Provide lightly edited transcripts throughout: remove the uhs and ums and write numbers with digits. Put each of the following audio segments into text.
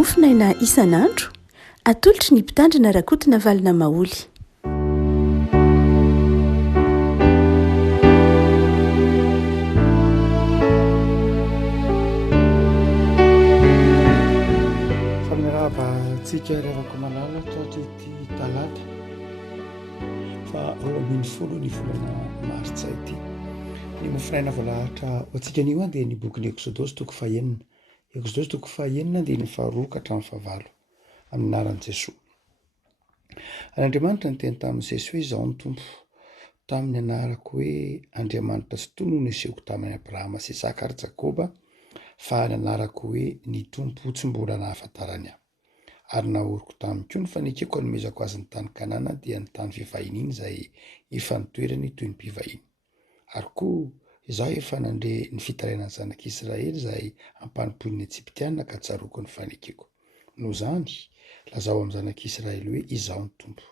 mofinaina isan'andro atolotry ny mpitandrina rakotina valina maoly. Tsika revako malala toatry ty talata fa roa ambin'ny folo ny volana martsa ity ny mofinaina voalahatra hoantsika anio dia ny boky ny Exodosy toko fahaenina. Exodosy toko fahaenina dia ny faharoa ka hatramin'ny fahavalo amin'ny anaran'i Jesosy. Andriamanitra ny teny tamin'i Jesosy hoe izaho ny tompo, tamin'ny anarako hoe Andriamanitra sy tonono isehoko tamin'ny Abrahama sy Isaka ary Jakoba, fa ny anarako hoe ny tompo tsy mbola nahafantarany aho. Ary nahoriko tamiko ny fanekeko hanomezako azy ny tany Kanana dia ny tany fivahiny iny izay efa nitoerany toy ny mpivahiny. Ary koa izaho efa nandre ny fitarainan'ny zanak'Israely izay ampanipon'ny Ejiptianina ka tsaroako ny fanekeko. Noho izany, lazao amin'ny zanak'Israely hoe izaho ny tompo.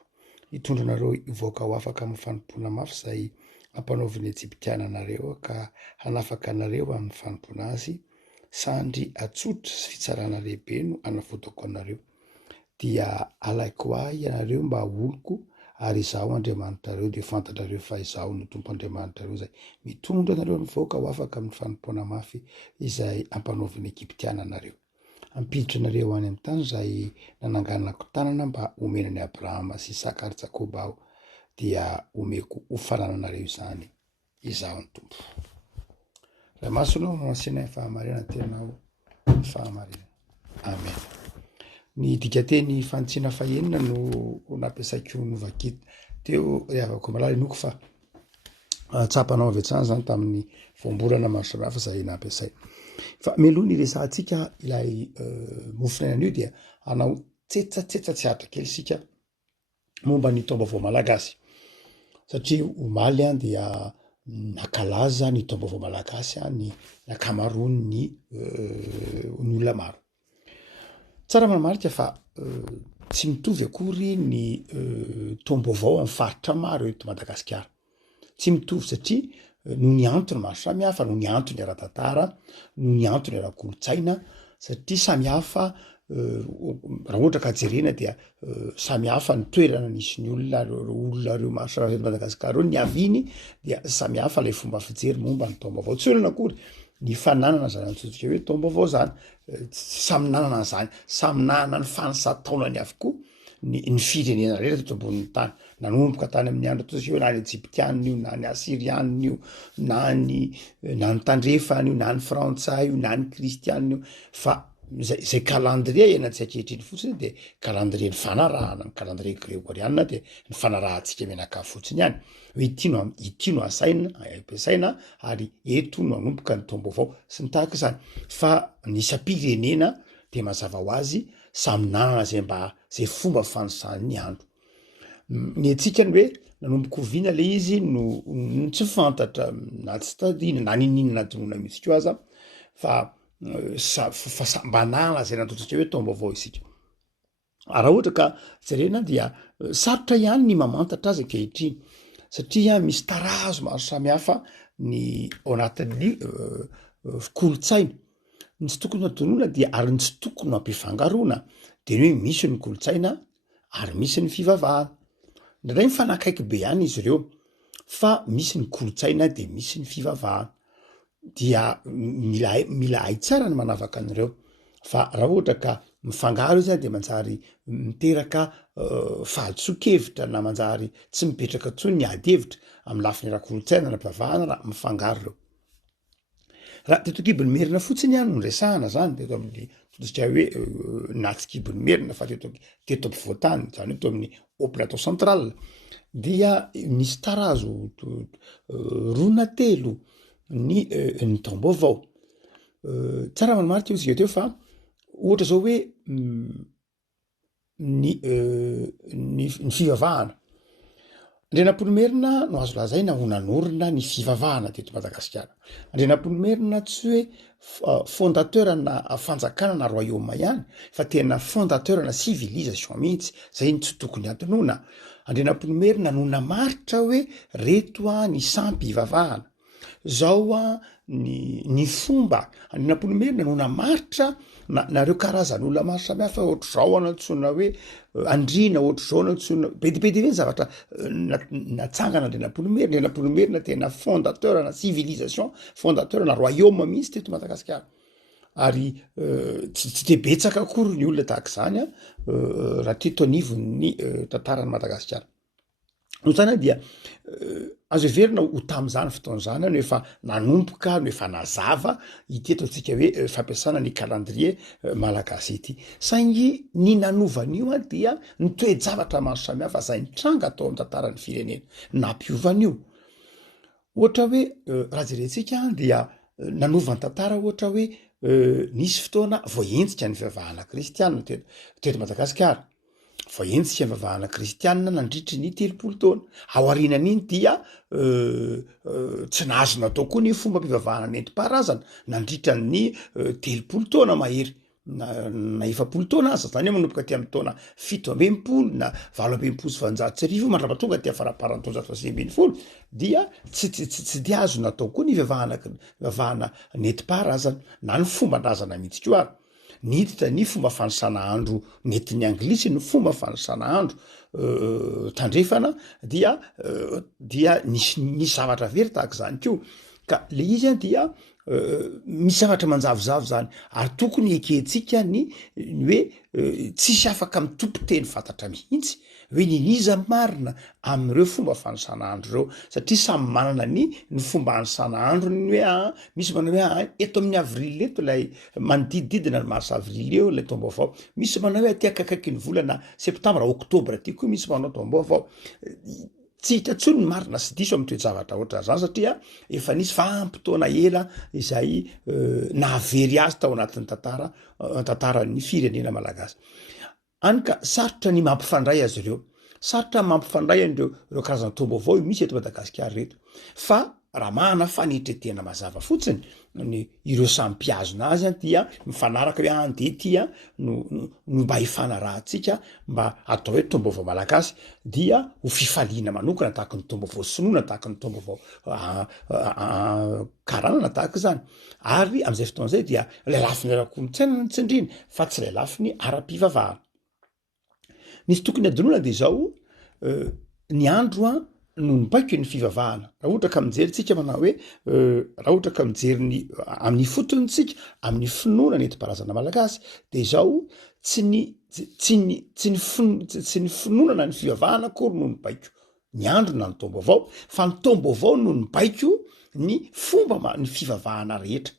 Hitondra anareo hivoaka ho afaka amin'ny fanompona mafy izay ampanaoviny Ejiptiana anareo ka hanafaka anareo amin'ny fanompona azy, sandry atsotra sy fitsarana lehibe no anafotako anareo. Dia alaiko ahy ianareo mba oloko, ary izaho Andriamanitrareo dia fantatrareo fa izaho no tompo Andriamanitrareo izay mitondra anareo mivoaka ho afaka amin'ny fanompona mafy izay ampanaoviny Egyptiana anareo. Ampiditra anareo any amin'ny tany izay nananganako tanana mba omenany Abrahama sy Isaka ary Jakoba aho, dia omeko hofanananareo izany, izaho ny tompo. Raha masonao manasiana fahamarinana tenao fahamarinana. Amen. Ny dikateny fantsiana fahaenina no nampiasaiko novakita teo rehavako malala inoko fa tsapanao avy hatrany zany tamin'ny voambolana maro samihafa izay nampiasay. Fa mialoha ny resantsika ilay mofinaina an'io dia anao tsetsa tsy atra kely sika momba ny taom-baovao malagasy. Satria omaly dia nakalaza ny taom-baovao malagasy ny akamaroany ny olona maro. Tsara manamarika fa tsy mitovy akory ny taom-baovao amin'ny faritra maro eto Madagasikara. Tsy mitovy satria noho ny antony maro samihafa, noho ny antony ara-tantara, noho ny antony ara-kolotsaina, satria samihafa raha ohatra ka jerena dia samihafa ny toerana nisy ny olona reo maro samihafa eto Madagasikara reo, ny aviny dia samihafa ilay fomba fijery momba ny taom-baovao. Tsy olana akory ny fananana zany antsotsika hoe taom-baovao zany, samy nanana an'izany, samy nanana ny fanisataonany avokoa ny firenena rehetra teto ambonin'ny tany, nanomboka tany amin'ny andro atao hoe na ny Ejiptianina io, na ny Asirianina io, na ny tandrefana io, na ny Frantsay io, na ny Kristianina io, fa zay calendrier ianantsika ankehitriny fotsiny dia calendrier ny fanarahana, ny calendrier grégoriana dia ny fanarahantsika menaka fotsiny ihany. Ity no ampiasaina ary eto no anomboka ny taom-baovao sy ny tahaka izany. Fa ny isam-pirenena dia mazava ho azy samy nanana zay fomba fanosany ny andro. Ny antsika ny hoe nanomboka oviana le izy no tsy fantatra na tsy tadina na ninina natinoana mihitsy koa aza fa mba nanana zay nantotsika hoe taom-baovao isika. Raha ohatra ka jerena dia sarotra ihany ny mamantatra azy ankehitriny satria misy tarazo maro samihafa ny ao anatin'ny kolotsaina. Ny tsy tokony hadonoina dia ary ny tsy tokony hampifangaroana dia ny hoe misy ny kolotsaina ary misy ny fivavahana. Indray mifanakaiky be ihany izy ireo, fa misy ny kolotsaina dia misy ny fivavahana. Dia mila hay tsara ny manavaka an'ireo. Fa raha ohatra ka mifangaro izy dia manjary miteraka fahadsoan-kevitra na manjary tsy mipetraka intsony ny ady-hevitra amin'ny lafiny ara-kolotsaina na mpivavahana raha mifangaro ireo. Raha teto Kibony Merina fotsiny ihany no resahana zany teto amin'ny totsika hoe na tsy Kibony Merina fa teto ampovoantany, zany hoe to amin'ny haut plateau central, dia misy tarazo roa na telo ny taom-baovao. Tsara manamarika izy teo fa ohatra zao hoe ny fivavahana. Andrianampoinimerina no azo lazaina ho nanorina ny fivavahana teto Madagasikara. Andrianampoinimerina tsy hoe fondateur na fanjakana na royaume ihany, fa tena fondateur na civilisation mihitsy, zay ny tsy tokony antonoana. Andrianampoinimerina no namaritra hoe reto ny sampy hivavahana. Zao ny fomba anenam-polomerina no namaritra nareo karazany olona maro samihafa ohatr' zao anatsoina hoe andriana ohatr' zao anatsoina bedibedy reny zavatra natsangana andrenam-polomerina. Enam-polomerina tena fondateur na civilisation fondateur na royaume mihitsy teto Madagasikara. Ary tsy de betsaka akory ny olona tahaka zany raha teto anivon'ny tantarany Madagasikara. No zany dia azo everina ho tam'izany fotoan'izany no efa nanomboka no efa nazava ity eto antsika hoe fampiasana ny calendrier malagasy ity. Saingy ny nanovan'io dia ny toe-javatra maro samihafa zay nitranga atao amin'ny tantaran'ny firenena nampiovan'io. Ohatra hoe raha jerentsika dia nanovan'ny tantara ohatra hoe nisy fotoana voahentsika ny fivavahana kristianina teto Madagasikara. Voahentsika ny fivavahana kristianina nandritry ny 30 taona. Ao aorianan'iny dia tsy nahazo natao koa ny fomba mpivavahana nentim-paharazana nandritra ny 30 taona mahery na 90 taona aza zany hoe manomboka aty amin'ny taona 17 na 18 mandrapa tonga aty afaraparan'ny taona 1920 dia tsy dia azo natao koa ny fivavahana nentim-paharazana na ny fomban-drazana mihitsy koa ary. Niditra ny fomba fanisana andro nentin'ny anglisy ny fomba fanisana andro tandrefana dia nisy zavatra very tahaka zany koa. Ka le izy dia misy zavatra manjavozavo zany ary tokony ekentsika ny hoe tsisy afaka mitompo teny fantatra mihitsy hoe niniza marina amin'ireo fomba fanisana andro reo satria samy manana ny fomba hanisana andro ny hoe misy manao hoe eto amin'ny avril eto lay manodidididina ny mars avril eo lay taom-baovao, misy manao hoe aty akaiky ny volana septambra oktobra aty koa misy manao taom-baovao. Tsy hita tsony ny marina sy diso amin'ny toe-javatra ohatra zany satria efa nisy vampitoana ela izay nahavery azy tao anatin'ny tantaran'ny firenena malagasy. Any ka sarotra ny mampifandray azy ireo, sarotra mampifandray an'ireo karazana taom-baovao misy eto Madagasikara reto. Fa raha mahana fanetretena mazava fotsiny ireo sampiazona azy dia mifanaraka hoe andeha tia no mba hifanarahantsika mba atao hoe taom-baovao malagasy dia ho fifaliana manokana tahaka ny taom-baovao sinoana tahaka ny taom-baovao karanana tahaka zany. Ary am'izay fotoan'izay dia lay lafiny ara-kolontsaina ny tsindrina fa tsy lay lafiny ara-pivavahana. Nisy tokony adinoana de zao ny andro no mibaiko ny fivavahana. Raha ohatra ka mijery tsika manao hoe raha ohatra ka mijery ny amin'ny fotonitsika amin'ny finoana nentim-paharazana malagasy de zao tsy ny finoana ny fivavahana akory no mibaiko ny andro na ny taom-baovao fa ny taom-baovao no mibaiko ny fomba ny fivavahana rehetra.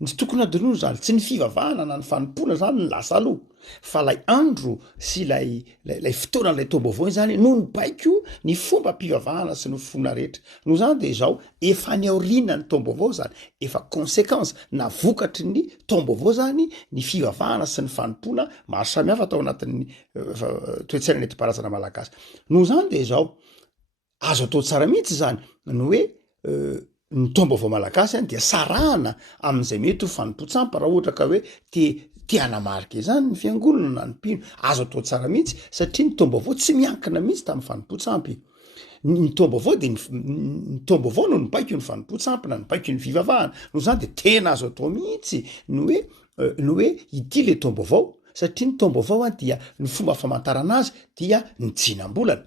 Ny tokony adinoana zany tsy ny fivavahana na ny fanompoana zany ny lasa aloha fa lay andro sy lay fotoana lay taom-baovao zany no mibaiko ny fomba mpivavahana sy ny fona rehetra. No zany de zao efa ny aoriana ny taom-baovao zany efa conséquence na vokatry ny taom-baovao zany ny fivavahana sy ny fanompoana maro samihafa tao anatin'ny toe-tsaina nentim-paharazana malagasy. No zany de zao azo atao tsara mihitsy zany no hoe ny taom-baovao malagasy dia sarahana amin'izay mety ho fanompo-tsampy raha ohatra ka hoe te hanamarika zany ny fiangonana na ny mpino. Azo atao tsara mihitsy satria ny taom-baovao tsy miankina mihitsy tamin'ny fanompo-tsampy. Ny taom-baovao de ny taom-baovao no nibaiko ny fanompo-tsampy na nibaiko ny fivavahana. No zany de tena azo atao mihitsy no hoe ity le taom-baovao satria ny taom-baovao dia ny fomba famantarana azy dia ny tsinam-bolana.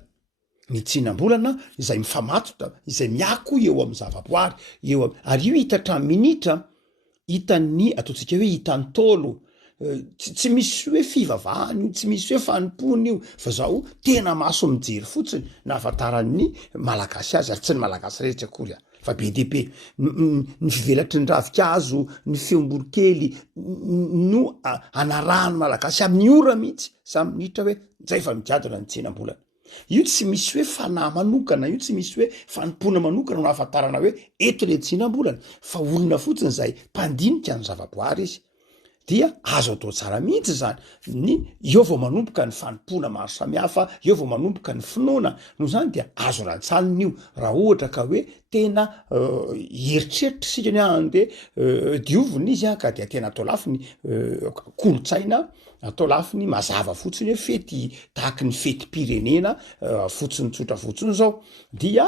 Ny tsinam-bolana izay mifamatotra izay miako eo amin'ny zavaboary ary io hita hatramin'ny minitra hitan'ny ataontsika hoe hitan'ny taolo. Tsy misy hoe fivavahana io, tsy misy hoe fanompona io fa zao tena maso mijery fotsiny na afantaran'ny malagasy azy ary tsy ny malagasy rehetra akory fa be dia be ny fivelatry ny ravikazo ny feom-borokely no anarahany malagasy amin'ny ora mihitsy samy minitra hoe zay fa mijadona ny tsinam-bolana. Io tsy misy hoe fanahy manokana, io tsy misy hoe fanompona manokana no ahafantarana hoe eto le tsinam-bolana fa olona fotsiny zay mpandinika ny zavaboary izy. Dia azo atao tsara mihitsy zany eo vao manomboka ny fanompona maro samihafa, eo vao manomboka ny finoana. No zany dia azo rantsanina io raha ohatra ka hoe tena heritreritra sika ny andeha diovina izy ka dia tena atao lafiny kolotsaina atao lafiny mazava fotsiny hoe fety tahaky ny fety-pirenena fotsiny tsotra fotsiny zao dia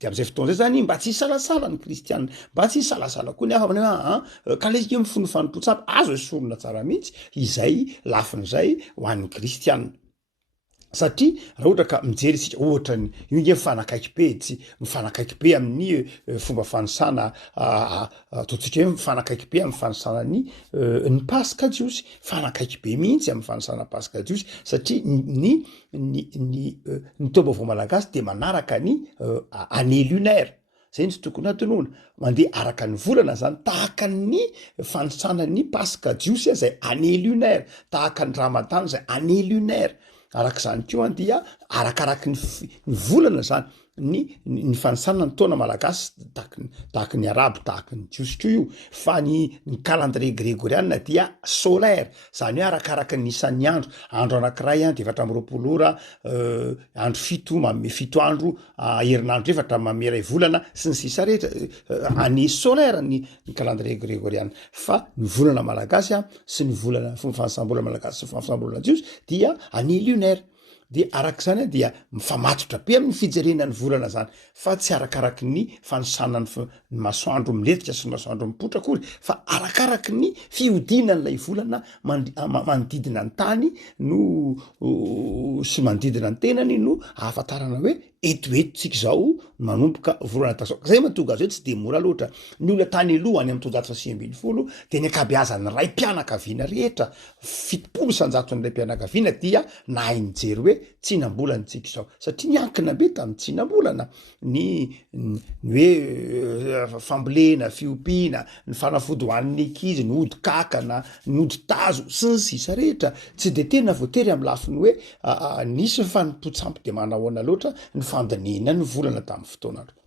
de am'izay fotoana zay zany mba tsy hisalasala ny kristianina mba tsy hisalasala koa ny hafa many hoe ka lesika io mifony fanompotsapy azo esorona tsara mihitsy izay lafin'izay ho an'ny kristianina satria raha ohatra ka mijery isika ohatra ny io nge mifanakaiky be tsy mifanakaiky be amin'ny fomba fanosana ataontsika hoe mifanakaiky be amin'ny fanosana ny paska jiosy fanakaiky be mihitsy amin'ny fanosana paska jiosy satria ny taovao malagasy de manaraka ny année lunaire zay ny tsy tokony hatonona mandeha araka ny volana zany tahaka ny fanosana ny paska jiosy zay année lunaire tahaka ny ramadan zay année lunaire arak'izany keo an dia arakaraky ny volana zany ny fanosana ny taona malagasy tahaky ny arabo tahaky ny jiosy ko io fa ny calendrier grégoriana dia solaire zany hoe arakaraky ny isan'ny andro anankiray de 4 ora andro fito andro herinandro 4 mameray volana sy ny sisa rehetra année solaire ny calendrier grégoriana fa ny volana malagasy sy ny volana fahasambolana malagasy sy fahasambolana jiosy dia année lunaire de arak'izany dia mifamatotra be amin'ny fijerenany volana zany fa tsy arakaraky ny fanosana ny masoandro miletika sy ny masoandro mipotra kory fa arakaraky ny fiodinan'ilay volana manodidina ny tany no sy manodidina ny tenany no ahafantarana hoe etoetsika zao manomboka volana tasao zay mahatonga azy hoe tsy de mora loatra ny olona tany aloha any amin'ny 750 de ny akabeazany ray mpianakaviana rehetra 70 sanjaton'ilay mpianakaviana dia nahay nijery hoe tsinam-bolana tsika zao satria niankina be tamin'ny tsinam-bolana ny hoe fambolena fiompiana ny fanafody hoan'ny ankizy ny ody kakana ny ody tazo sy ny sisa rehetra tsy de tena voatery amin'ny lafiny hoe nisy fanompontsampy de manahoana loatra ny fandinihana ny volana tamin'ny fotoanandro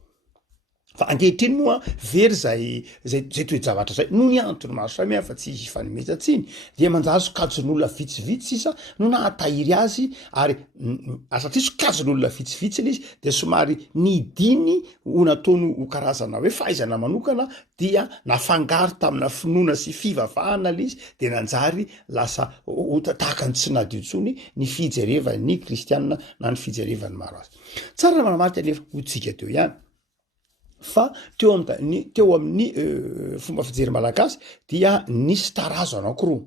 fa ankehitriny moa very zay toe-javatra zay no ny antony maro samihafa tsy izy fanomezantsiny dia manjary sokajin'olona vitsivitsy sisa no nahatahiry azy ary satria sokajin'olona vitsivitsy izy de somary nidiny ho nataony ho karazana hoe fahaizana manokana dia nafangaro tamina finoana sy fivavahana izy de nanjary lasa tahaka ny tsy nadio tsony ny fijerevan'ny kristianina na ny fijerevan'ny maro azy tsara na manamarika alefa hotsika teo ihany fa teo amin'ny fomba fijery malagasy dia nisy tarazo anankiroa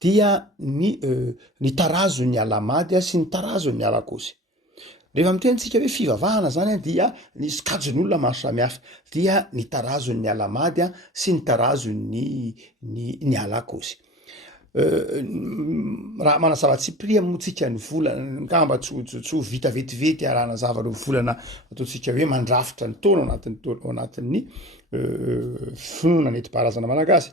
dia ny tarazo ny alamady sy ny tarazo ny alakosy rehefa mitentsika hoe fivavahana zany dia ny sokajin'olona maro samihafa dia ny tarazo ny alamady sy ny tarazo ny alakosy raha manazava-tsipria motsika ny volana ngamba tsy vita vetivety arahana zavano volana ataotsika hoe mandrafitra ny taona anatin'ny finoana neti-paharazana malagasy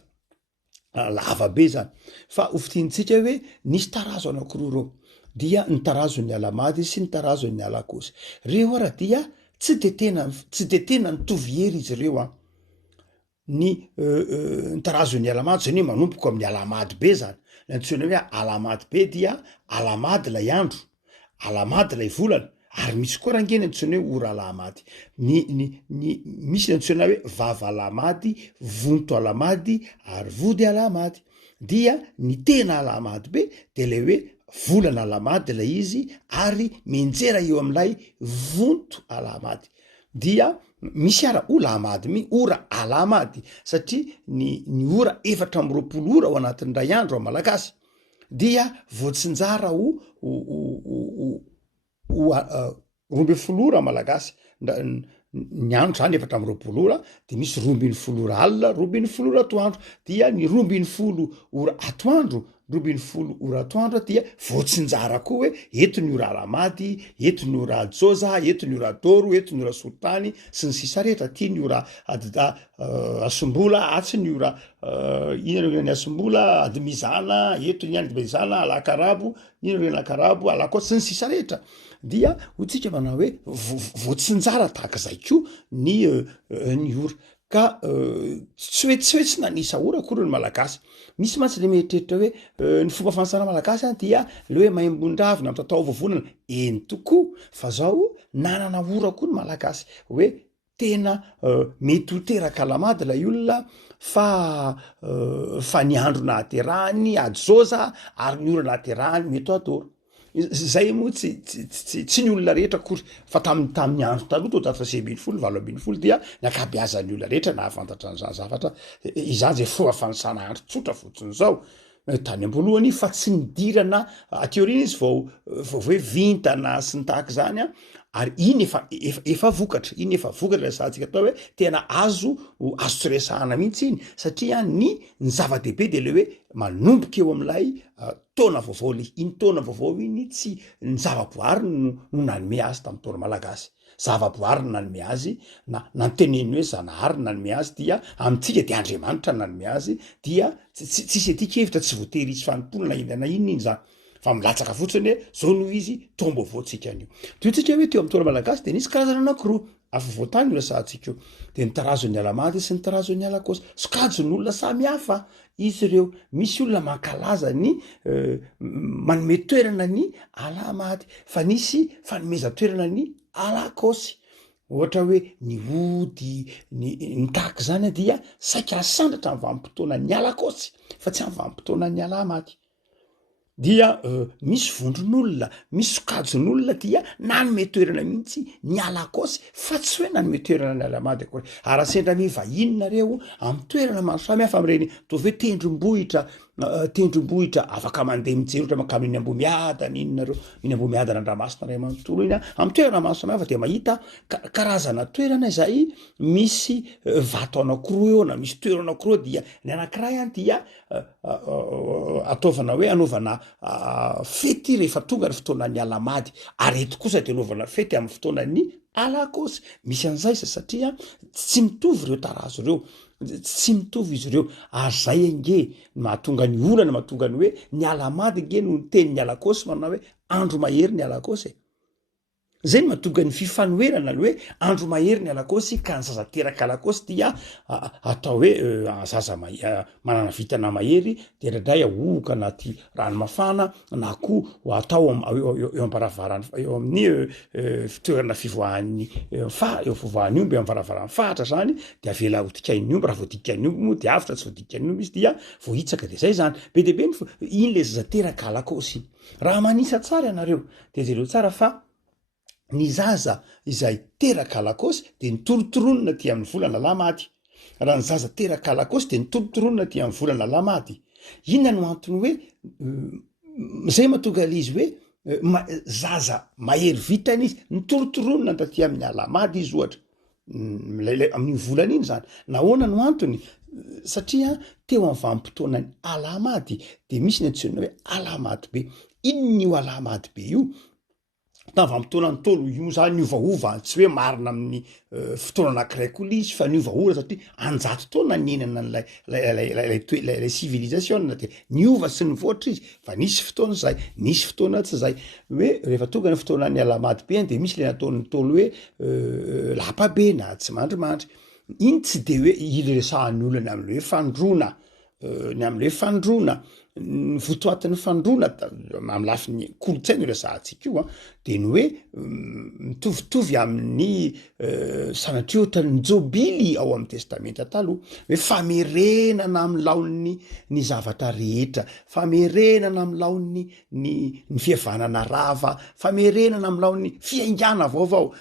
lava be zany fa ofitintsika hoe nisy tarazo anankiroa reo dia ny tarazo ny alamady sy ny tarazo ny alakosy reo ara dia tsy de tena nitovy hery izy reo ny tarazo ny alamady zany hoe manompoko amin'ny alamady be zany nantsona hoe alamady be dia alamady lay andro alamady lay volana ary misy koa rangeny antsona hoe ora alamady misy nantsona hoe vava alamady vonto alamady ary vody alamady dia ny tena alamady be de le hoe volana alamady lay izy ary menjera eo amin'ilay vonto alamady dia misy ara ola amady ora alamady satria ny ora 4 ora ao anatin'ny ray andro ao malagasy dia voatsinjara ho 12 ora malagasy ny andro zany 4 ora de misy 12 ora alina 12 ora atoandro dia ny 12 ora atoandro 12 ora atoandro dia voatsinjara koa hoe eto ny ora alamady eto ny ora ajoza eto ny ora doro eto ny ora soltany sy ny sisa rehetra ty ny ora asombola atsy ny ora ny asombola adimizana eto ny adimizana alakarabo alakarabo alako sy ny sisa rehetra dia hotsika manao hoe voatsinjara tahak'izay ko ny ora ka tsy hoe tsy nanisa ora akory ny malagasy misy mantsy le mietreritra hoe ny fomba fanosana malagasy dia le hoe mahaimbondravina amin'ny tatao vavonana eny tokoa fa zao nanana ora koa ny malagasy hoe tena mety ho teraka lamady la olona fa ny andro nahaterahany ajoza ary ny ora nahaterahany mety atoro zay moa tsy ny olona rehetra akory fa tamin'ny andro taloha to 420 20 dia ny akabeazan'ny olona rehetra nahafantatra an'izany zavatra izany zay fomba fanisana andro tsotra fotsiny zao tany am-polohany fa tsy nidirana teorina izy vao hoe vintana sy ny tahaka zany a ary iny efa vokatra iny efa vokatra resantsika atao hoe tena azo tsy resahana mihitsy iny satria ny zava-dehibe de le hoe manomboka eo am'ilay taona vaovao le iny taona vaovao iny tsy ny zava-boary no nanome azy tamin'ny taona malagasy zava-boary no nanome azy na nyteneny hoe zanahary no nanome azy dia amintsika de Andriamanitra no nanome azy dia tsisy etika hevitra tsy voatery isy fanompoana na inona zany fa milatsaka fotsiny hoe zao noho izy tombo voatsika an'io toy tsika hoe teo amin'ny taona malagasy de nisy karazana anankiroa afa voatany no sahantsika io de ny tarazon'ny alamady sy ny tarazon'ny alakôsy sokajony olona samy hafa izy ireo misy olona mankalaza ny manome toerana ny alamady fa nisy fanomeza toerana ny alakôsy ohatra hoe ny ody ny tahaka zany dia saika asandratra amin'ny vanim-potoana ny alakôsy fa tsy amin'ny vanim-potoana ny alamady dia misy vondron'olona misy sokajon'olona dia nanome toerana mihitsy ny alakôsy fa tsy hoe nanome toerana ny alamady akory arasendra mi vahinonareo amin'ny toerana maro samy hafa am'ireny toa hoe tendrombohitra afaka mandeha mijery ohatra makamy iny ambomiadana inonareo iny ambomiadana andramasina ray manontolo iny a amin'ny toerana maro samy hafa de mahita karazana toerana izay misy vato anankiroa eo na misy toerana anankiroa dia ny anankiray a dia ataovana hoe anaovana fety rehefa tonga ny fotoanan'ny alamady ary eto kosa de anaovana fety amin'ny fotoanan'ny alakôsy misy an'izay satria tsy mitovy ireo tarazo ireo tsy mitovy izy ireo ary zay ange mahatonga ny olana mahatonga ny hoe ny alamady nge no tenin'ny alakôsy manana hoe andro mahery ny alakôsy zay ny mahatonga ny fifanoerana ny hoe andro mahery ny alakôsy ka ny zaza teraka alakôsy dia atao hoe zaza manana vitana mahery de ndraindray aoka anaty rano mafana na koa atao eo am-baravarany eo amin'ny fitoerana fivoahan'ny eo fivoahan'ny omby eo am-varavaran'ny fahatra zany de avela hodikain'ny omby raha voadikain'ny omby moa de avitra tsy voadikain'ny omby izy dia voahitsaka de zay zany be de be iny le zaza teraka alakôsy raha manisa tsara ianareo de zay leo tsara fa ny zaza izay teraka alakôsy de nitorotoronona ty amin'ny volana lamady raha ny zaza teraka alakôsy de nitorotoronona ty amin'ny volana lamady inona no antony hoe zay mahatonga izy hoe zaza mahery vitany izy nitorotoronona taty amin'ny alamady izy ohatra amin'iny volana iny zany nahoana no antony satria teo amin'ny vanim-potoanany alamady de misy ny antsoina hoe alamady be inona io alamady be io tamin'ny tolo io zany niovaova tsy hoe marina amin'ny fotoana anankiray koa izy fa niovaora satria anjato taona nenana nlay civilisation de niova sy nivoatra izy fa nisy fotoana zay nisy fotoana tsy zay hoe rehefa tonga ny fotoana ny alamady be de misy le nataon'ny tolo hoe lapabe na tsy mandrimandry iny tsy de hoe iresahan'ny olona am'le hoe fandrona ny am'le hoe fandrona ny votoatin'ny fandrona amy lafin'ny kolotsaina resahantsika io de ny hoe mitovitovy amin'ny sanatria ohatrany jobily ao amin'ny testamenta taloha hoe famerenana amin'ny laony ny zavatra rehetra famerenana amin'ny laony ny fihavanana rava famerenana amin'ny laony fiaingana vaovao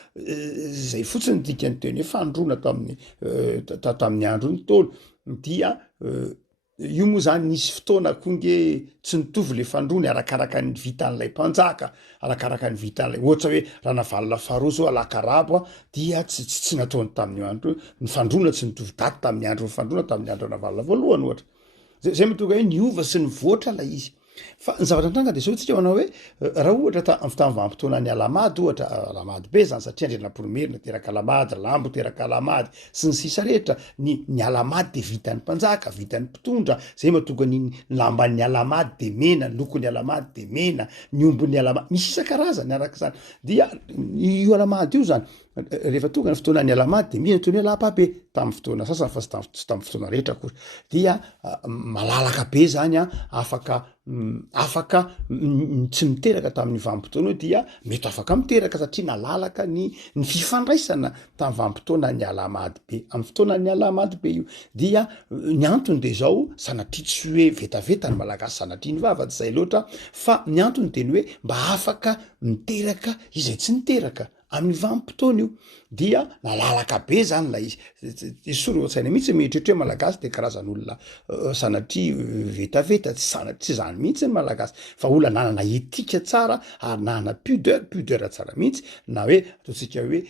zay fotsiny dikany teny hoe fandrona tamin'ny andro ny tolo dia io moa zany nisy fotoana konge tsy nitovy le fandrony arakaraka ny vitan'lay mpanjaka arakaraka ny vitan'lay ohatra hoe raha navalona faharoa zao alakarabo dia tsy nataony tamin'ny andro ny fandrona tsy nitovy daty tamin'ny andro ny fandrona tamin'ny andro navalona voalohany ohatra zay mahatonga hoe niova sy nivoatra la izy fa ny zavatra antranga de zao tsika manao hoe raha ohatra tamin'ny vanim-potoana ny alamady ohatra alamady be zany satria andrenam-poromerina teraka alamady lambo teraka alamady sy ny sisa rehetra ny alamady de vitan'ny mpanjaka vitan'ny mpitondra zay mahatonga ny lamban'ny alamady de mena lokon'ny alamady de mena ny ombon'ny alamady misy isan-karazany araka zany dia io alamady io zany rehefa tonga ny fotoana ny alamady de mihina toy ny lapabe tamin'ny fotoana sasany fa tsy tamin'ny fotoana rehetra koa dia malalaka be zany afaka afaka tsy miteraka tamin'ny vanim-potoana io dia mety afaka miteraka satria nalalaka ny fifandraisana tamin'ny vanim-potoana ny alamady be amin'ny fotoana ny alamady be io dia ny antony de zao sanatria tsy hoe vetaveta ny malagasy sanatria ny vava tsy zay loatra fa ny antony de ny hoe mba afaka miteraka izay tsy niteraka amin'ny vanim-potoana io dia nalalaka be zany la izy soroatsaina mihitsy mieritreritra hoe malagasy de karazan'olona sanatria vetaveta tsy zany mihitsy ny malagasy fa olona nanana etika tsara ary nanana pudeur tsara mihitsy na hoe ataotsika hoe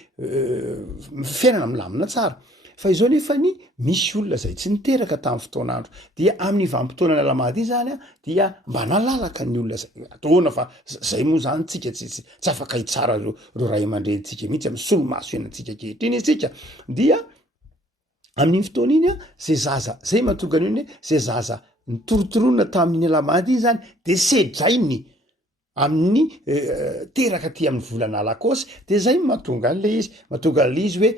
fiainana milamina tsara fa izao nefany misy olona zay tsy niteraka tamin'ny fotoanandro dia amin'ny vanim-potoana ny alamady io zany a dia mba nalalaka ny olona zay ataona fa zay moa zany tsika tsy afaka hitsara ro ray aman-drenitsika mihitsy amin'ny solomaso ianantsika kehitriny isika dia amin'iny fotoana iny a zay zaza zay mahatonga an'iny hoe zay zaza nitorotoronina tamin'ny alamady iny zany de sedrainy amin'ny teraka ty amin'ny volana lakosy de zay mahatonga an'le izy mahatonga an'le izy hoe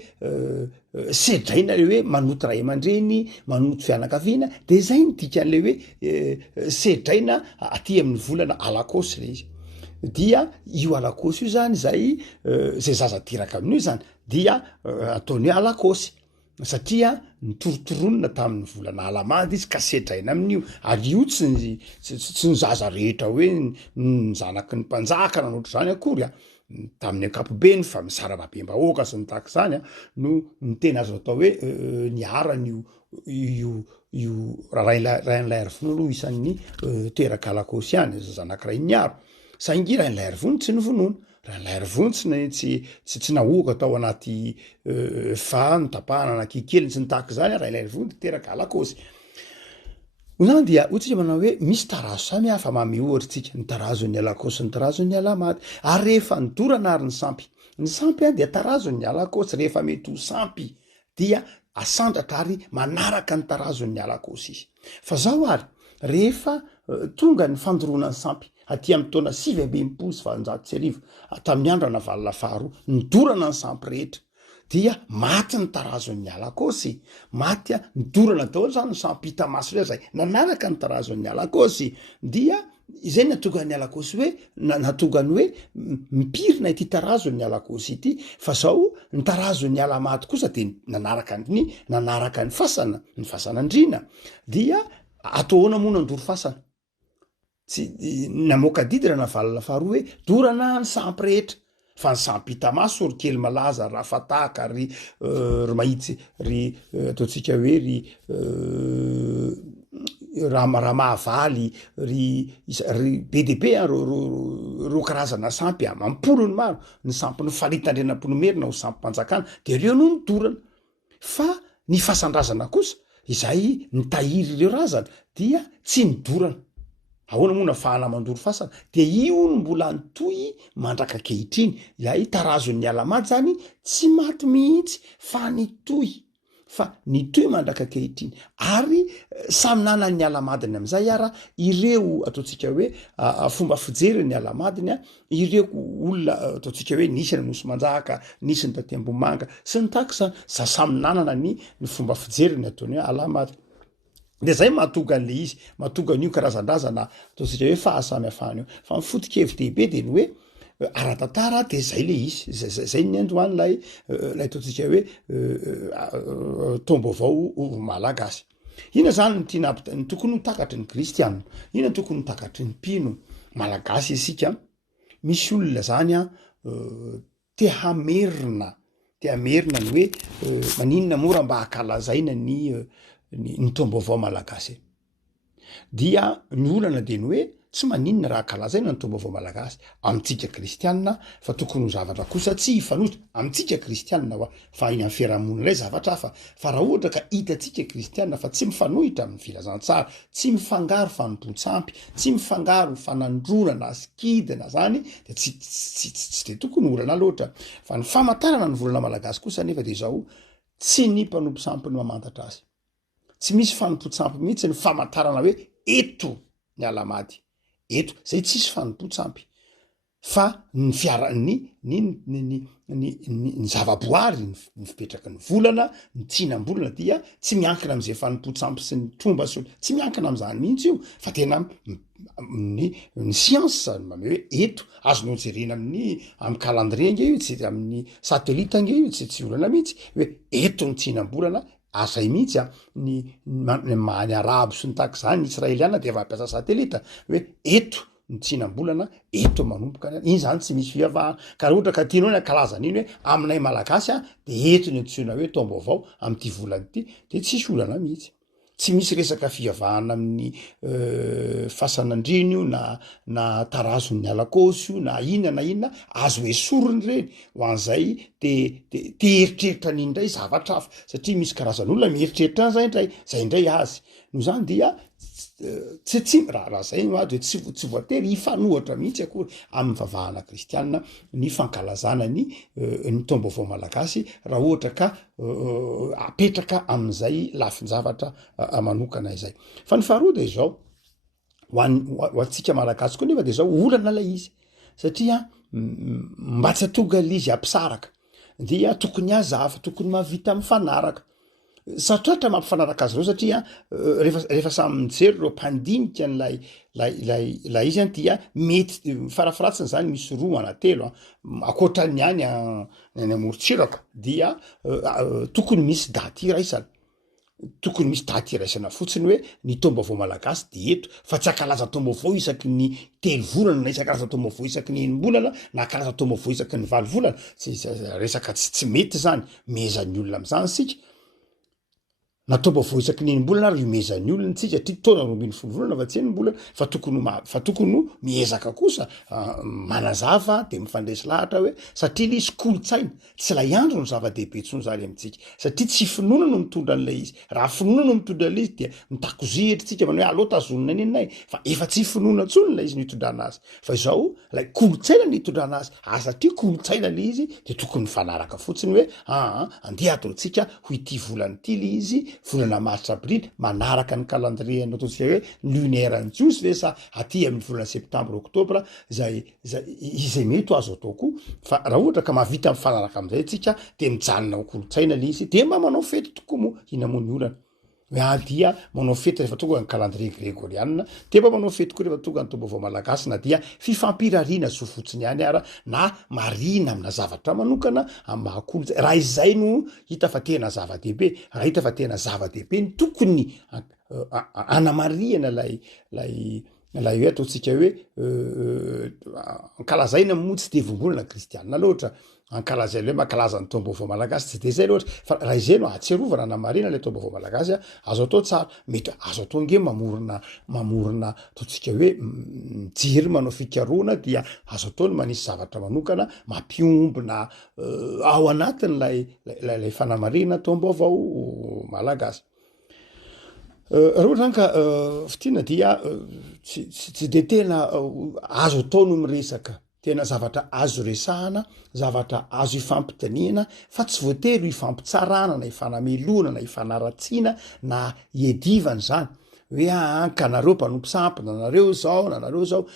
sedraina le hoe manoto ray aman-dreny manoto fianakaviana de zay nidika an'le hoe sedraina aty amin'ny volana alakosy le izy dia io alakosy io zany zay zaza teraka amin'io zany dia ataony hoe alakosy satria nitorotoronina tamin'ny volana alamady izy ka sedraina amin'io ary io tsy ny zaza rehetra hoe ny zanaky ny mpanjaka nanoatra zany akory a tamin'ny ankapobeny fa misarababem-bahoaka sy ny tahaka zany a no ny tena azo atao hoe niaran'io rain'lay arivonolo isan'ny teraka alakosy ihany zanak'iray niaro saingy rain'lay arivony tsy nyvonoana rain'lay arivony tsy nahoaka atao anaty fa notapahana anakikeliny tsy nitahaka zany rain'lay arivony de teraka alakosy zany dia ohatsika manao hoe misy tarazo samy hafa mame ohatra tsika ny tarazon'ny alakosy ny tarazon'ny alamady ary rehefa nidorana ary ny sampy a dia tarazon'ny alakosy rehefa mety ho sampy dia asandratra ary manaraka ny tarazon'ny alakosy izy fa zao ary rehefa tonga ny fandoroana ny sampy aty amin'ny taona 1970 tamin'ny andro anavalina faharoa nidorana ny sampy rehetra dia maty ny tarazon'ny alakosy maty a nidorana daholo zany ny sampy hita maso reo zay nanaraka ny tarazon'ny alakosy dia izay natonga ny alakosy hoe natonga ny hoe mipirina ity tarazon'ny alakosy ity fa zao ny tarazon'ny alamady kosa de nanaraka ny fasanandrina dia ataoana moa nandoro fasana tsy namoaka didina navalina faharoa hoe dorana ny sampy rehetra fa ny sampy hita maso ry kely malaza raha fataka ry mahitsy ry ataotsika hoe ry raha mahavaly ry be de be ro karazana sampy a mampolo ny maro ny sampy ny falitandrenam-ponomerina ho sampy mpanjakana de reo no nidorana fa ny fasandrazana kosa izay nitahiry ireo razana dia tsy nidorana ahoana moa nafahana mandoro fasana de io no mbola nitoy mandraka kehitriny ilay tarazon'ny alamady zany tsy maty mihitsy fa nitoy mandraka kehitriny ary samy nanany alamadiny am'izay ara ireo ataotsika hoe fomba fijery ny alamadiny a ireo olona ataotsika hoe nisy ny nosy manjaka nisy ny tatem-bomanga sy ny taksa za samy nanana ny fomba fijery ny ataony hoe alamady de zay mahatonga an'le izy mahatonga an'io karazan-drazana ataotsika hoe fahasamy hafan'io fa mifoto-kevy dehibe de ny hoe ara-tantara de zay le izy zay ny androany lay ataotsika hoe tombo avao malagasy ina zany ny tiana ny tokony ho takatry ny kristianina ina tokony ho takatry ny mpino malagasy isika misy olona zany a te hamerina ny hoe maninona mora mba hakalazaina ny tombo avao malagasy dia ny olana de ny hoe tsy maninona raha kalazaina ny tombo avao malagasy amitsika kristianina fa tokony ho zavatra kosa tsy hifanotra amitsika kristianina fa iny amin'ny fiarahamonina ilay zavatra hafa fa raha ohatra ka hitatsika kristianina fa tsy mifanohitra amin'ny filazantsara tsy mifangaro fanompontsampy tsy mifangaro fanandronana skidina zany de tsy de tokony olana loatra fa ny famantarana ny volana malagasy kosa nefa de zao tsy ny mpanompo sampy ny mamantatra azy tsy misy fanompontsampy mihitsy ny famantarana hoe eto ny alamady eto zay tsisy fanompontsampy fa ny fiara ny zavaboary ny fipetraky ny volana ny tsinam-bolana dia tsy miankina am'izay fanimpotsampy sy ny tromba sy tsy miankina am'izany mihitsy io fa tena ny siansa mame hoe eto azonao jerena amy calendrier nge io tsy amin'ny satelita nge io tsy olana mihitsy hoe eto ny tsinam-bolana azay mihitsy ny mahany arabo sy ny tak zany ny israeliana de efa ampiasa satelita hoe eto ny tsinam-bolana eto manomboka iny zany tsy misy fiavahana ka raha ohatra ka tianao ny ankalazana iny hoe aminay malagasy de eto ny antsoina hoe taombaovao am'ty volany ity de tsisy olana mihitsy tsy misy resaka fiavahana amin'ny fasanandriny io na tarazon'ny alakosy io na inona azo hoe sorony reny ho an'zay de eritreritra n'iny ndray zavatra hafa satria misy karazan'olona mieritreritra any zay ndray zay ndray azy no zany dia tsy raha zay ady hoe tsy voatery hifanohatra mihitsy akory amin'ny vavahana kristianina ny fankalazana ny taombaovao malagasy raha ohatra ka apetraka amin'izay lafin-javatra manokana izay fa ny faharoa de zao ho antsika malagasy koa nefa de zao olana lay izy satria mba tsy atonga lizy ampisaraka dia tokony azava tokony mahavita mifanaraka satratra mampifanaraka azy reo satria rehefa samy mijery reo mpandinika nlay izy any dia mety farafiratsiny zany misy roa anatelo akoatrany any amorotsiraka dia tokony misy daty iraisana tokony misy daty iraisana fotsiny hoe ny taombaovao malagasy de eto fa tsy akalaza taombaovao isaky ny telo volana na isakalaza taombaovao isaky ny enim-bolana na akalaza taombaovao isaky ny valo volana resaka tsy mety zany mezan'ny olona am'zany sika na taombaovao isaky ny enim-bolana ary iomezan'ny olona tsika ty taona roambiny folo volana fa tsy enim-bolana fa tokony miezaka kosa manazava de mifandresy lahatra hoe satria le izy kolotsaina tsy lay andro no zava-dehibe tsony zany amitsika satria tsy finoana no mitondra an'lay izy raha finoana no mitondra an'lay izy dia mitakozihitra tsika manao hoe alao tazonina ny anay fa efa tsy finoana tsony lay izy no hitondrana azy fa izao lay kolotsaina no hitondrana azy satria kolotsaina le izy de tokony mifanaraka fotsiny hoe andeha ataotsika ho ity volany ity le izy volana maritra abrily manaraka ny calendrier no ataotsika hoe lunaire ny jiosy ve sa aty amin'ny volana septambra oktobra izay mety azo atao koa fa raha ohatra ka mahavita mifanaraka am'izay tsika de mijanona ho kolotsaina le izy de mba manao fety tokoa moa inamoany olana hoe dia manao fety rehefa tonga ny calendrier grégorianina de mba manao fety koa rehefa tonga ny taombaovao malagasy na dia fifampirariana zo fotsiny ihany ara na marina amina zavatra manokana am'mahakolotsa raha izay no hita fa tena zava-dehibe raha hita fa tena zava-dehibe ny tokony anamariana lay hoe ataotsika hoe ankalazaina moa tsy de vombolana kristianina loatra ankalazay le hoe mankalaza ny taombaovao malagasy tsy de zay loatra fa raha izay no atserovana namarina le taombaovao malagasy azo atao tsara mety azo atao nge mamorona ataotsika hoe mijery manao fikaroana dia azo atao ny manisy zavatra manokana mampiombona ao anatiny lay fanamarina taombaovao malagasy raha ohatra zany ka fitina dia tsy de tena azo atao no miresaka tena zavatra azo resahana zavatra azo ifampitaniana fa tsy voatery ifampitsarana na ifanamelona na ifanaratsiana na iedivana zany hoe ka nareo mpanompo sampy na nareo zao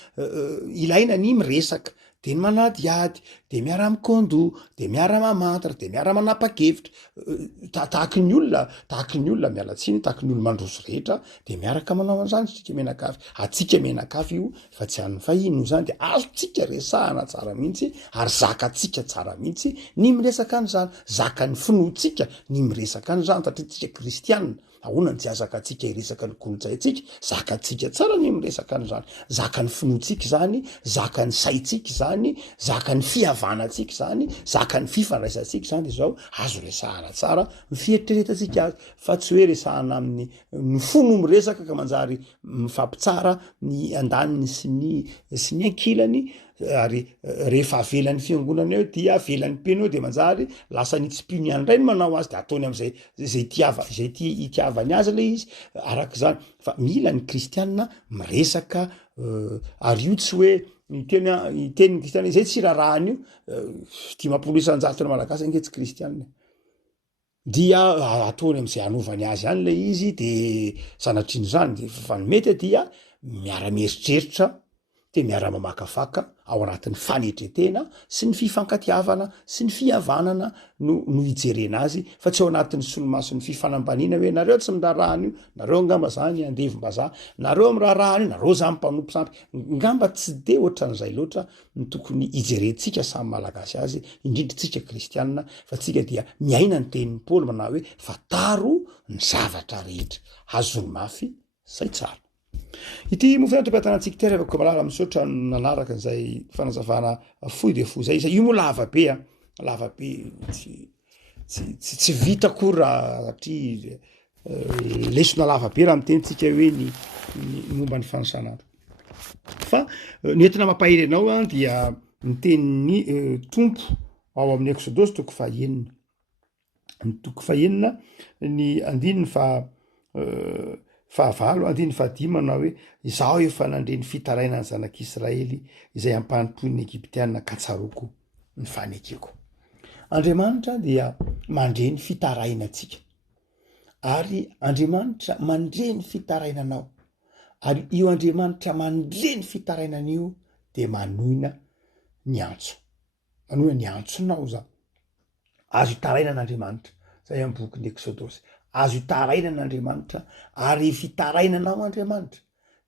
ilaina ny miresaka de ny manadiady de miara mikondo de miara mamantatra de miara manapa-kevitra tahaky ny olona mialatsiny tahaky ny olona mandroso rehetra de miaraka manao an'izany atsika menakafy io fa tsy an'ny fahino zany de azotsika resahana tsara mihitsy ary zakatsika tsara mihitsy ny miresaka an'izany zaka ny finoatsika ny miresaka an'izany satria tsika kristianina ahonany tsy azaka atsika iresaka ny kolotsaitsika zakatsika tsara ny miresaka an'izany zaka ny finoatsika zany zaka ny saitsika zany zaka ny fihavanatsika zany zaka ny fifandraisatsika zany de zao azo resahana tsara ny fieritreretantsika azy fa tsy hoe resahana amin'ny ny fono miresaka ka manjary mifampitsara ny andaniny sy ny ankilany ary rehefa avelan'ny fiangonana eo dia avelan'ny peno eo de manjary lasa nitsim-piny ihany ray ny manao azy de ataony am'izay itiavany azy le izy araka zany fa mila ny kristianina miresaka ary io tsy hoe itenyny kristianina zay tsy rarahany io dimapolo isan-jato ny malagasy ange tsy kristianina dia ataony am'izay anovany azy any le izy de sanatriny zany de fa ny mety dia miara mieritreritra de miara mamakafaka ao anatin'ny fanetretena sy ny fifankatiavana sy ny fihavanana no hijerena azy fa tsy ao anatin'ny solomason'ny fifanambanina hoe nareo tsy mirarahana io nareo angamba zany andevim-bazaha nareo mirarahana io nareo zany mpanompo santry ngamba tsy de ohatran'izay loatra ny tokony hijerentsika samy malagasy azy indrindritsika kristianina fa tsika dia miaina ny tenin'ny paoly manao hoe fataro ny zavatra rehetra azony mafy zay tsara ity mofenatram-piatanantsika ty revako malala misaotra nanaraka zay fanazavana foy de fo zay io moa lavabe tsy vita kory raha satria lesona lavabe raha mitenitsika hoe ny momba ny fanasanandro fa nentina mampahery anao dia mitenyny tompo ao amin'ny exodosy toko fahenina ny toko fahenina ny andininy fahavalo andininy fahadimy manao hoe izaho efa nandre ny fitaraina ny zanak'Israely izay ampanipoin'ny Egyptianina ka tsaroko ny fanekeko. Andriamanitra dia mandre ny fitaraina antsika ary Andriamanitra mandre ny fitarainanao ary io Andriamanitra mandre ny fitarainan'io de manohina ny antsonao za azo itarainan'Andriamanitra zay amin'ny bokin'ny Exodosy azo itarainan'Andriamanitra ary fitarainanao Andriamanitra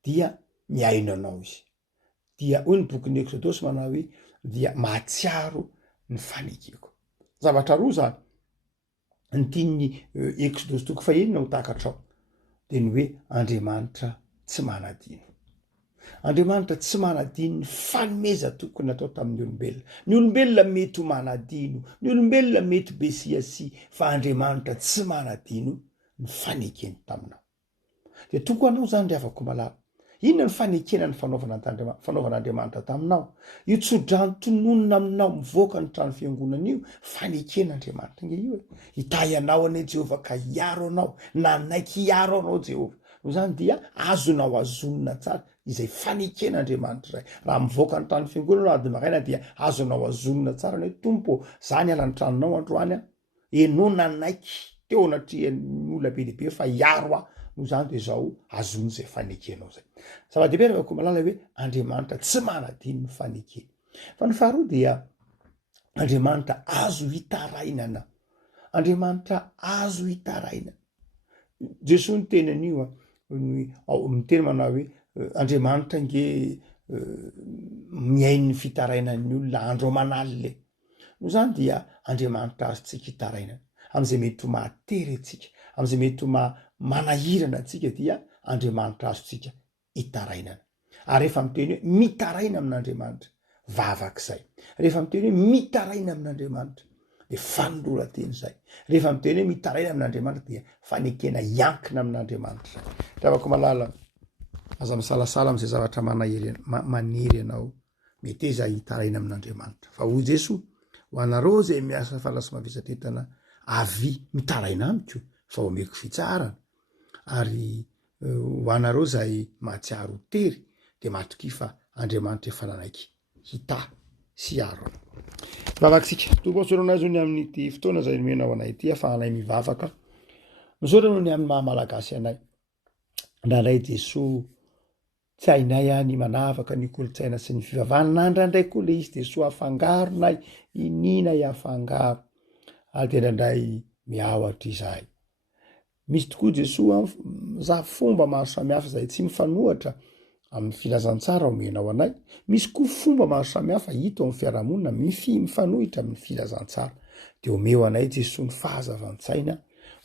dia miainanao izy dia hoy ny bokin'ny Exodosy manao hoe dia mahatsiaro ny fanekeko zavatra roa zany ny tian'ny Exodosy toko fahenina ho takatrao de ny hoe Andriamanitra tsy manadino Andriamanitra tsy manadino ny fanomeza tokony atao tamin'ny olombelona ny olombelona mety ho manadino ny olombelona mety be siasi fa Andriamanitra tsy manadino ny fanekeny taminao de toko anao zany ry avako malala inona ny fanekena ny fanaovan'Andriamanitra taminao io tsodrano tononona aminao mivoaka ny trano fiangonana io faneken'Andriamanitra nge io hitahy anao ane Jehova ka hiaro anao nanaiky hiaro anao Jehova no zany dia azonao azonina tsara izay faneken'Andriamanitra zay raha mivoaka ny trano fiangonana ady maraina dia azonao azonina tsara ny tompo zany ala ny tranonao androany enao nanaiky teo anatrihan'ny olona be dehibe fa hiaro no zany de zao azony zay fanekenao zay zava-dehibe revako malala hoe Andriamanitra tsy manadino ny fanekeny fa ny faharoa dia Andriamanitra azo hitarainana Andriamanitra azo hitarainana Jesosy ny teny an'io miteny manao hoe Andriamanitra nge miain'ny fitarainan'ny olona andro manalile no zany dia Andriamanitra azo tsika hitarainana am'izay mety ho mahatery atsika am'izay mety ho manahirana atsika dia Andriamanitra azo tsika hitarainana ary rehefa miteny hoe mitaraina amin'Andriamanitra vavak'izay rehefa miteny hoe mitaraina amin'Andriamanitra de fanoloran-teny zay rehefa miteny hoe mitaraina amin'Andriamanitra dia fanekena iankina amin'Andriamanitra ravako malala aza misalasala am'izay zavatra maniry anao mety za hitaraina amin'Andriamanitra fa hoy Jesosy ho anareo zay miasa falasy mavisatetana avy mitaraina amiko fa omeko fitsarana ary ho anareo zay mahatsiaro tery de matroky fa Andriamanitra efa nanaiky hita sy aro vavaksika tobotsoro anay zao ny amin'ity fotoana zay menao anay ty fa anay mivavaka misaotra noho ny amin'ny mahamalagasy anay nandray Jesosy tsy hainay any manavaka ny kolotsaina sy ny fivavahana nandrandray koa le izy Jesosy afangaronay ininay afangaro ary de ndrandray miaotra izahay misy tokoa Jesosy za fomba maro samihafa zay tsy mifanohatra amin'ny filazantsara omenao anay misy koa fomba maro samihafa hita amin'ny fiarahamonina mifanohitra amin'ny filazantsara de omeo anay Jesosy ny fahazavan-tsaina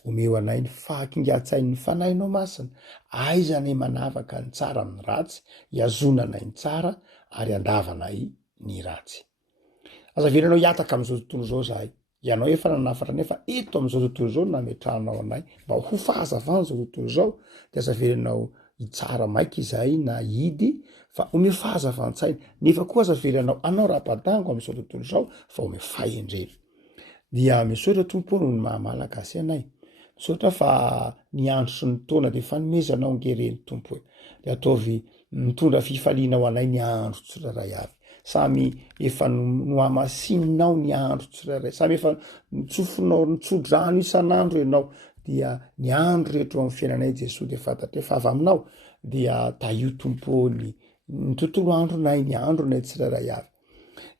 omeo anay ny fahakingan-tsain'ny fanahinao masina aizanay manavaka ny tsara amin'ny ratsy hiazonanay ny tsara ary andavanay ny ratsy azavelanao hiataka am'izao tontolo zao zahay ianao efa nanafatra nefa eto am'izao tontolo zao nametranao anay mba ho fahazavana zao tontolo zao de azavelanao hitsara maiky izahay na hidy fa ome fahazavan-tsaina nefa koa azavelanao anao raha-padango am'izao tontolo zao fa ome fahendrena dia misaotra tompo noho ny mahamalagasy anay misaotra fa ny andro sy ny taona de fanomezanao ngereny tompo de ataovy mitondra fifalianao anay ny andro tsirairay avy samy efa nohamasinao ny andro tsirairay samy efa nitsofonao nitsodrano isan'andro ianao dia ny andro rehetra amin'ny fiainanay Jesosy de fantatra efa avy aminao dia taio tompony ny tontolo andro na iny andro nay tsirairay avy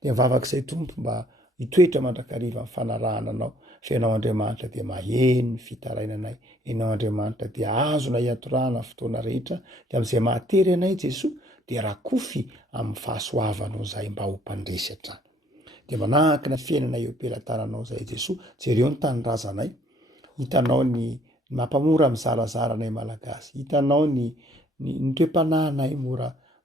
de mivavak'izay tompo mba hitoetra mandrakariva amin'ny fanarahana anao fianao Andriamanitra dia maheno ny fitarainanay ianao Andriamanitra dia azona hiatorana fotoana rehetra de am'izay mahatery anay Jesoa de rakofy amin'ny fahasoavanao zay mba ho mpandresy hatrany de manahaka na fiainana eo am-pelantananao zay Jesoa jereo ny tanyrazanay hitanao ny mampamora mizarazara-nay malagasy hitanao ny toe-panahinay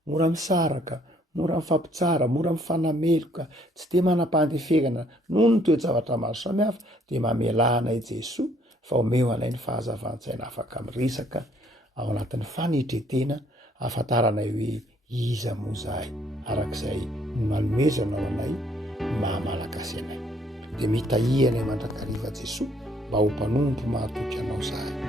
mora misaraka mora mifampitsara mora mifanameloka tsy de manam-pandeferana noho ny toe-javatra maro samihafa de mamelanay Jesoa fa omeo anay ny fahazavan-tsaina afaka miresaka ao anatin'ny fanetretena ahafantaranay hoe iza moa zahay arak'izay manomezanao anay mahamalagasy anay de mitahianay mandrakariva Jesoa mba ho mpanompo mahatoky anao zahay